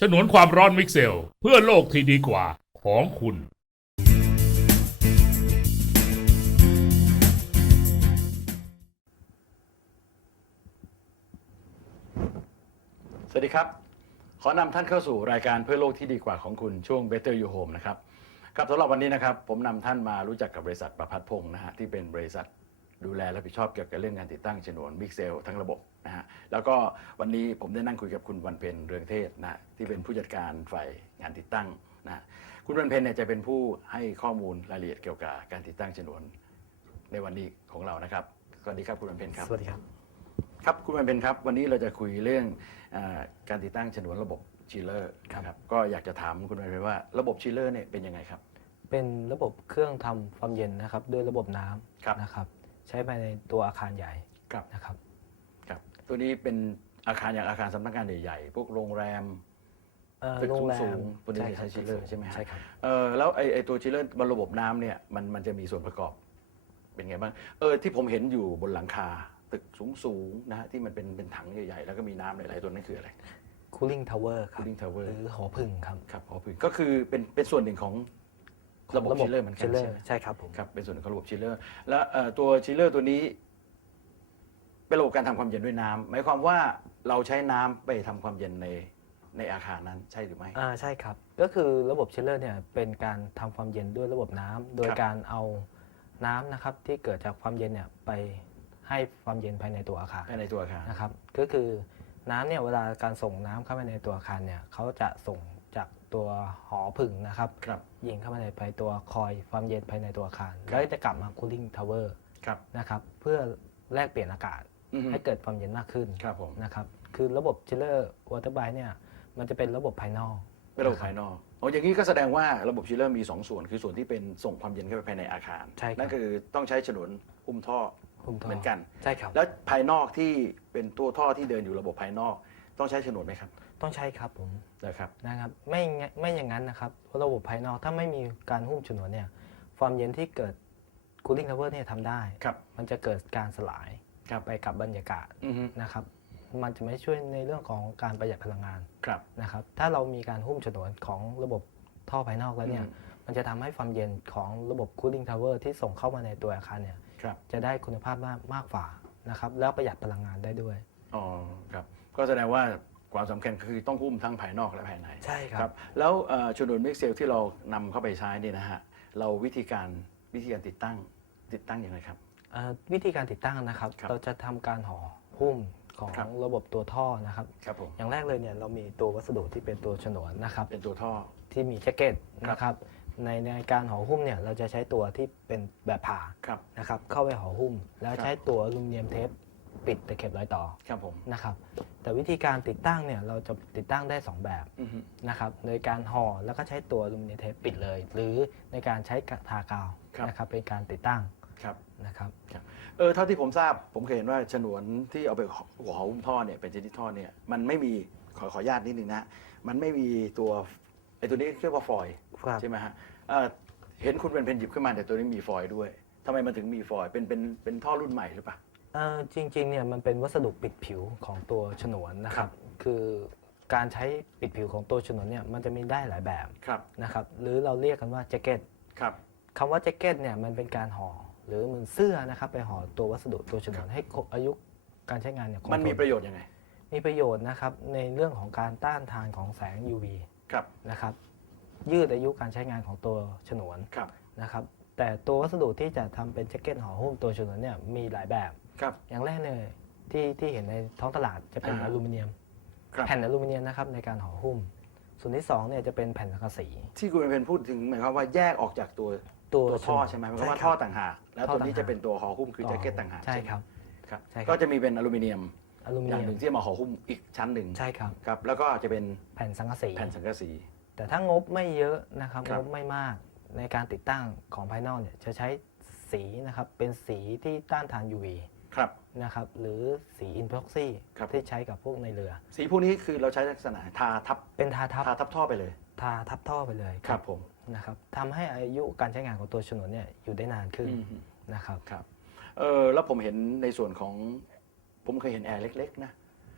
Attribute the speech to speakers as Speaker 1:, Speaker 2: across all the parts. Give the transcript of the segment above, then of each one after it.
Speaker 1: ฉนวนความร้อนมิกเซล เพื่อโลกที่ดีกว่าของคุณ
Speaker 2: สวัสดีครับ ขอนำท่านเข้าสู่รายการเพื่อโลกที่ดีกว่าของคุณช่วง Better You Home นะครับ ครับสำหรับวันนี้นะครับ ผมนำท่านมารู้จักกับบริษัทประพัฒพงศ์นะฮะที่เป็นบริษัท ดูแลและรับผิดชอบเกี่ยวกับเรื่องการติดตั้งฉนวนมิกเซลทั้งระบบนะฮะแล้วก็วันนี้ผมได้นั่งคุยกับคุณวันเพ็ญเรืองเทศนะฮะที่เป็นผู้จัดการฝ่ายงานติดตั้งนะฮะคุณวันเพ็ญเนี่ยจะเป็นผู้ให้ข้อมูลรายละเอียดเกี่ยวกับการติดตั้งฉนวนในวันนี้ของเรานะครับสวัสดีครับคุณวันเพ็ญครับ
Speaker 3: สวัสดีครับ
Speaker 2: ครับคุณมันเป็นครับ วันนี้เราจะคุยเรื่องเออการติดตั้งฉนวนระบบชิลเลอร์
Speaker 3: ครับ
Speaker 2: ครับก็อยากจะถามคุณมันเป็นว่าระบบชิลเลอร์เนี่ยเป็นยังไงครับ
Speaker 3: เป็นระบบเครื่องทำความเย็นนะครับด้วยระบบน้
Speaker 2: ครับำ
Speaker 3: นะครับใช้ภายในตัวอาคารใหญ่
Speaker 2: ครับ
Speaker 3: นะครับ
Speaker 2: ครับ ตัวนี้เป็นอาคารอย่างอาคารสำนักงานใหญ่ๆ พวกโรงแรม
Speaker 3: เอ่อ
Speaker 2: ตึก
Speaker 3: โรงแร
Speaker 2: สู
Speaker 3: ม
Speaker 2: งๆตัวนี้จะใช้
Speaker 3: ครับ
Speaker 2: chiller ใช่ไหมฮะ
Speaker 3: ใช่ครับ
Speaker 2: เออแล้วไอไอตัวชิลเลอร์บนระบบน้ำเนี่ยมันมันจะมีส่วนประกอบ เป็นไงบ้างเออที่ผมเห็นอยู่บนหลังคา ตึกสูงๆนะฮะที่มันเป็นเป็นถังใหญ่ ๆ แล้วก็มีน้ำหลายๆตัวนั้นคืออะไร
Speaker 3: cooling tower ครับ
Speaker 2: cooling tower
Speaker 3: หรือหอพึ่งครับ
Speaker 2: ครับหอพึ่งก็คือเป็นเป็นส่วนหนึ่งของ ระบบชิลเลอร์เหมือนกัน
Speaker 3: chiller
Speaker 2: ใช่ไหม
Speaker 3: ใช่ครับผม
Speaker 2: ครับเป็นส่วนหนึ่งของระบบชิลเลอร์ และเอ่อตัวชิลเลอร์ตัวนี้ เป็นระบบการทำความเย็นด้วยน้ำหมายความว่าเราใช้น้ำไปทำความเย็นในในอาคารนั้นใช่หรือไม่
Speaker 3: อ่าใช่ครับ ก็คือระบบ chiller เนี่ยเป็นการทำความเย็นด้วยระบบน้ำโดย
Speaker 2: ครับ
Speaker 3: การเอาน้ำนะครับที่เกิดจากความเย็นเนี่ยไปให้ความเย็นภายในตัวอาคาร
Speaker 2: ภายในตัวอาคาร
Speaker 3: นะครับ ก็คือน้ำเนี่ยเวลาการส่งน้ำเข้าไปในตัวอาคารเนี่ยเขาจะส่ง จากตัวหอผึ่งนะครับ
Speaker 2: ครับ
Speaker 3: ยิงเข้ามาในภายตัวคอยความเย็นภายในตัวอาคาร แล้วจะกลับมา cooling tower
Speaker 2: ครับ
Speaker 3: นะครับเพื่อแลกเปลี่ยนอากาศ
Speaker 2: อือฮึ
Speaker 3: ให้เกิดความเย็นมากขึ้น
Speaker 2: ครับผม
Speaker 3: นะครับคือระบบ chiller water b i เนี่ยมันจะเป็นระบบภายนอก
Speaker 2: เป็นระบบภายนอกโอ้อย่างนี้ก็แสดงว่าระบบชิลเลอร์มีสองส่วน คือส่วนที่เป็นส่งความเย็นเข้าไปภายในอาคาร
Speaker 3: ใช่ครับ
Speaker 2: นั่นคือต้องใช้ฉนวนอุ้มท่อ
Speaker 3: คุมท่อ
Speaker 2: เหมือนกัน
Speaker 3: ใช่ครับ
Speaker 2: แล้วภายนอกที่เป็นตัวท่อที่เดินอยู่ระบบภายนอก ต้องใช้ฉนวนไหมครับ
Speaker 3: ต้องใช้ครับผม
Speaker 2: นะครับ
Speaker 3: นะครับไม่งั้นไม่อย่างนั้นนะครับเพราะระบบภายนอกถ้าไม่มีการหุ้มฉนวนเนี่ยความเย็นที่เกิด cooling tower เนี่ยทำได้
Speaker 2: ครับ
Speaker 3: มันจะเกิดการสลาย
Speaker 2: ครับ
Speaker 3: ไปกับบรรยากาศ
Speaker 2: อือฮึ
Speaker 3: นะครับ มันจะไม่ช่วยในเรื่องของการประหยัดพลังงาน
Speaker 2: ครับ
Speaker 3: นะครับ ถ้าเรามีการหุ้มฉนวนของระบบท่อภายนอกแล้วเนี่ย
Speaker 2: อืม
Speaker 3: มันจะทำให้ความเย็นของระบบ cooling tower ที่ส่งเข้ามาในตัวอาคารเนี่ย
Speaker 2: ครับ
Speaker 3: จะได้คุณภาพมากมากกว่านะครับ แล้วประหยัดพลังงานได้ด้วย
Speaker 2: อ๋อครับก็แสดงว่า ความสำคัญคือต้องหุ้มทั้งภายนอกและภายใน
Speaker 3: ใช่ครับ
Speaker 2: แล้วเอ่อฉนวนมิกเซลที่เรานำเข้าไปใช้เนี่ยนะฮะเราวิธีการวิธีการติดตั้งติดตั้งยังไงครับ
Speaker 3: เอ่อวิธีการติดตั้งนะครับ
Speaker 2: ครับ
Speaker 3: เราจะทำการห่อหุ้มของ
Speaker 2: ครับ
Speaker 3: ระบบตัวท่อนะครับ
Speaker 2: ครับผม
Speaker 3: อย่างแรกเลยเนี่ยเรามีตัววัสดุที่เป็นตัวฉนวนนะครับ
Speaker 2: เป็นตัวท่อ
Speaker 3: ที่มีแจ็คเก็ต
Speaker 2: ครับ
Speaker 3: นะครับ ในในการห่อหุ้มเนี่ยเราจะใช้ตัวที่เป็นแบบผ่า
Speaker 2: ครับ
Speaker 3: นะครับเข้าไปห่อหุ้ม แล้ว
Speaker 2: ครับ
Speaker 3: ใช้ตัวอลูมิเนียมเทป ปิดตะเข็บรอยต่อ
Speaker 2: ครับผม
Speaker 3: นะครับ แต่วิธีการติดตั้งเนี่ยเราจะติดตั้งได้ 2 แบบ
Speaker 2: อือฮึ
Speaker 3: นะครับ โดยการห่อแล้วก็ใช้ตัวอลูมิเนียมเทปปิดเลย หรือในการใช้กระทากาวนะครับเป็นการติดตั้ง
Speaker 2: ครับ
Speaker 3: นะครับ
Speaker 2: เออเท่าที่ผมทราบผมเคยเห็นว่าฉนวนที่เอาไปหัวหุ้มท่อเนี่ยเป็นชนิดท่อเนี่ยมันไม่มีขอขออนุญาตนิดนึงนะมันไม่มีตัวไอ้ตัวนี้เรียกว่าฟอยล์
Speaker 3: ครับ
Speaker 2: ใช่ไหมฮะเอ่อเห็นคุณเป็นเพนหยิบขึ้นมาแต่ตัวนี้มีฟอยล์ด้วยทำไมมันถึงมีฟอยล์เป็นเป็นเป็นท่อรุ่นใหม่หรือเปล่า
Speaker 3: เอ่อ จริงๆเนี่ยมันเป็นวัสดุปิดผิวของตัวฉนวนนะค
Speaker 2: ครั
Speaker 3: รับบคือการใช้ปิดผิวของตัวฉนวนเนี่ยมันจะมีได้หลายแบบ
Speaker 2: ครับ
Speaker 3: นะครับ หรือเราเรียกกันว่าแจ็คเก็ต
Speaker 2: ครับ
Speaker 3: คำว่าแจ็คเก็ตเนี่ยมันเป็นการห่อหรือเหมือนเสื้อนะครับไปห่อตัววัสดุตัวฉนวนให้ครบอายุการใช้งานเนี่ยคง
Speaker 2: มันมี
Speaker 3: ท
Speaker 2: ประโยชน์ยังไง
Speaker 3: มีประโยชน์นะครับในเรื่องของการต้านทานของแสง UV
Speaker 2: ครับ
Speaker 3: นะครับ ยืดอายุการใช้งานของตัวฉนวน
Speaker 2: ครับ
Speaker 3: นะครับ แต่ตัววัสดุที่จะทำเป็นแจ็คเก็ตห่อหุ้มตัวฉนวนเนี่ยมีหลายแบบ
Speaker 2: ครับ
Speaker 3: อย่างแรกเลยที่ที่เห็นในท้องตลาดจะเป็น
Speaker 2: อ่าฮะ
Speaker 3: อลูมิเนียม
Speaker 2: ครับ
Speaker 3: แผ่นอลูมิเนียมนะครับในการห่อหุ้ม ส่วนที่สองเนี่ยจะเป็นแผ่นสังกะสี
Speaker 2: ที่คุณเป็นพูดถึงหมายความว่าแยกออกจากตัว
Speaker 3: ตัว
Speaker 2: ตัวท่อ
Speaker 3: ฉนวน
Speaker 2: ใช่ไหมหมายความว่า
Speaker 3: ใช่
Speaker 2: ท่อ
Speaker 3: ครับ
Speaker 2: ต่างหากแล้ว
Speaker 3: ท่อ
Speaker 2: ตัวนี้
Speaker 3: ต่างหาก
Speaker 2: จะเป็นตัวห่อหุ้มคือแจ็คเก็ตต่างหาก
Speaker 3: ใช่
Speaker 2: ไหม
Speaker 3: ครับ
Speaker 2: ครับ
Speaker 3: ใช่ครับ
Speaker 2: ก็จะมีเป็นอลูมิเนียม
Speaker 3: อลูมิ
Speaker 2: อ
Speaker 3: เนี
Speaker 2: ย่าง
Speaker 3: ย
Speaker 2: ห
Speaker 3: ม
Speaker 2: นึ่งที่มาห่อหุ้มอีกชั้นหนึ่ง
Speaker 3: ใช่ครับ
Speaker 2: ครับแล้วก็จะเป็น
Speaker 3: แผ่นสังกะสี
Speaker 2: แผ่นสังกะสี
Speaker 3: แต่ถ้างบไม่เยอะนะครับ
Speaker 2: ครับ
Speaker 3: งบไม่มาก ในการติดตั้งของภายนอกเนี่ยจะใช้สีนะครับเป็นสีที่ต้านทาน UV
Speaker 2: ครับ
Speaker 3: นะครับหรือสีอินพ็อกซี่
Speaker 2: ครับ
Speaker 3: ที่ใช้กับพวกในเรือ
Speaker 2: สีพวกนี้คือเราใช้ลักษณะทาทับ
Speaker 3: เป็นทาทับ
Speaker 2: ทาทับท่อไปเลย
Speaker 3: ทาทับท่อไปเลย
Speaker 2: ครับผม
Speaker 3: นะครับทำให้อายุการใช้งานของตัวฉนวนเนี่ยอยู่ได้นานขึ้น
Speaker 2: อืม
Speaker 3: นะครับ
Speaker 2: ครับเออแล้วผมเห็นในส่วนของ ผมเคยเห็นแอร์เล็กๆนะ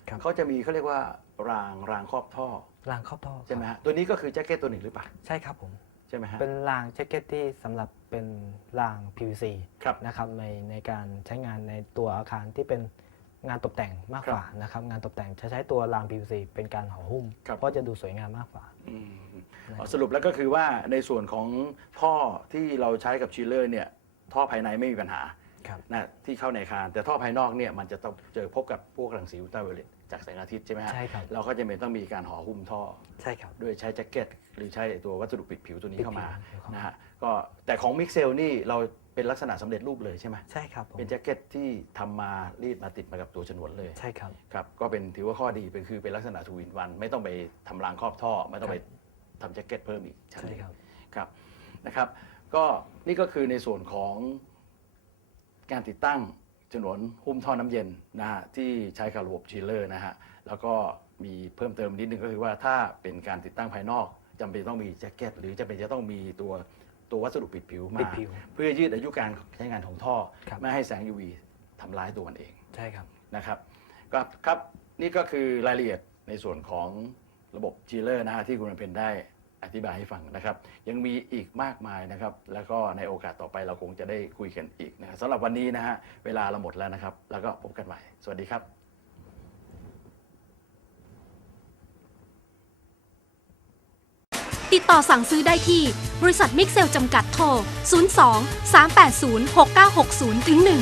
Speaker 3: ครับ
Speaker 2: เขาจะมีเขาเรียกว่ารางรางครอบท่อ
Speaker 3: รางครอบท่อ
Speaker 2: ใช่ไหมฮะตัวนี้ก็คือแจ็คเก็ตตัวหนึ่งหรือเปล่า
Speaker 3: ใช่ครับผม
Speaker 2: ใช่ไหมฮะ
Speaker 3: เป็นรางแจ็คเก็ตที่สำหรับเป็นราง PVC
Speaker 2: ครับ
Speaker 3: นะครับในในการใช้งานในตัวอาคารที่เป็นงานตกแต่งมาก
Speaker 2: ครับ
Speaker 3: กว่านะครับงานตกแต่งจะใช้ตัวราง PVC เป็นการห่อหุ้ม
Speaker 2: ครับ
Speaker 3: เพราะจะดูสวยงามมากกว่า
Speaker 2: อืมอ๋อสรุปแล้วก็คือว่าในส่วนของท่อที่เราใช้กับชิลเลอร์เนี่ย ท่อภายในไม่มีปัญหา
Speaker 3: ครับ
Speaker 2: นะที่เข้าในอาคาร แต่ท่อภายนอกเนี่ยมันจะต้องเจอพบกับพวกรังสีอุลตราไวโอเลตจากแสงอาทิตย์ใช่ไหมฮะ
Speaker 3: ใช่ครับ
Speaker 2: เราก็จะเป็นต้องมีการห่อหุ้มท่อ
Speaker 3: ใช่ครับ
Speaker 2: ด้วยใช้แจ็คเก็ต หรือใช้ตัววัสดุปิดผิวตัวนี้
Speaker 3: ปิด
Speaker 2: เข้ามา
Speaker 3: ผิวเข้าน
Speaker 2: นะฮะก็แต่ของมิกเซลนี่เราเป็นลักษณะสำเร็จรูปเลยใช่ไหม
Speaker 3: ใช่ครับผม
Speaker 2: เป็นแจ็คเก็ตที่ทำมารีดมาติดมากับตัวฉนวนเลย
Speaker 3: ใช่ครับ
Speaker 2: ครับก็เป็นถือว่าข้อดีเป็นคือเป็นลักษณะทูวินวัน ไม่ต้องไปทำรางครอบท่อ ไม่ต้องไปทำแจ็คเก็ตเพิ่มอีกชั้นห
Speaker 3: ใช่
Speaker 2: นึ่ง
Speaker 3: ครับ
Speaker 2: ครับนะครับ ก็นี่ก็คือในส่วนของ การติดตั้งฉนวนหุ้มท่อน้ำเย็นนะฮะที่ใช้กับระบบชีลเลอร์นะฮะแล้วก็มีเพิ่มเติมนิดนึงก็คือว่าถ้าเป็นการติดตั้งภายนอกจำเป็นต้องมีแจ็คเก็ต หรือจำเป็นจะต้องมีตัวตัววัสดุปิดผิว
Speaker 3: ปิ
Speaker 2: มา
Speaker 3: ดผิว
Speaker 2: เพื่อยืดอายุการใช้งานของท่อ
Speaker 3: ครับ
Speaker 2: ไม่ให้แสง UV ทำร้ายตัวมันเอง
Speaker 3: ใช่ครับ
Speaker 2: นะครับครับครับนี่ก็คือรายละเอียดในส่วนของระบบจีเลอร์นะฮะที่คุณเพนได้ อธิบายให้ฟังนะครับ ยังมีอีกมากมายนะครับ แล้วก็ในโอกาสต่อไปเราคงจะได้คุยกันอีกนะครับสำหรับวันนี้นะฮะเวลาเราหมดแล้วนะครับ แล้วก็พบกันใหม่ สวัสดีครับ
Speaker 4: ติดต่อสั่งซื้อได้ที่ บริษัทมิกเซลจำกัดโทร 02 380 6960 1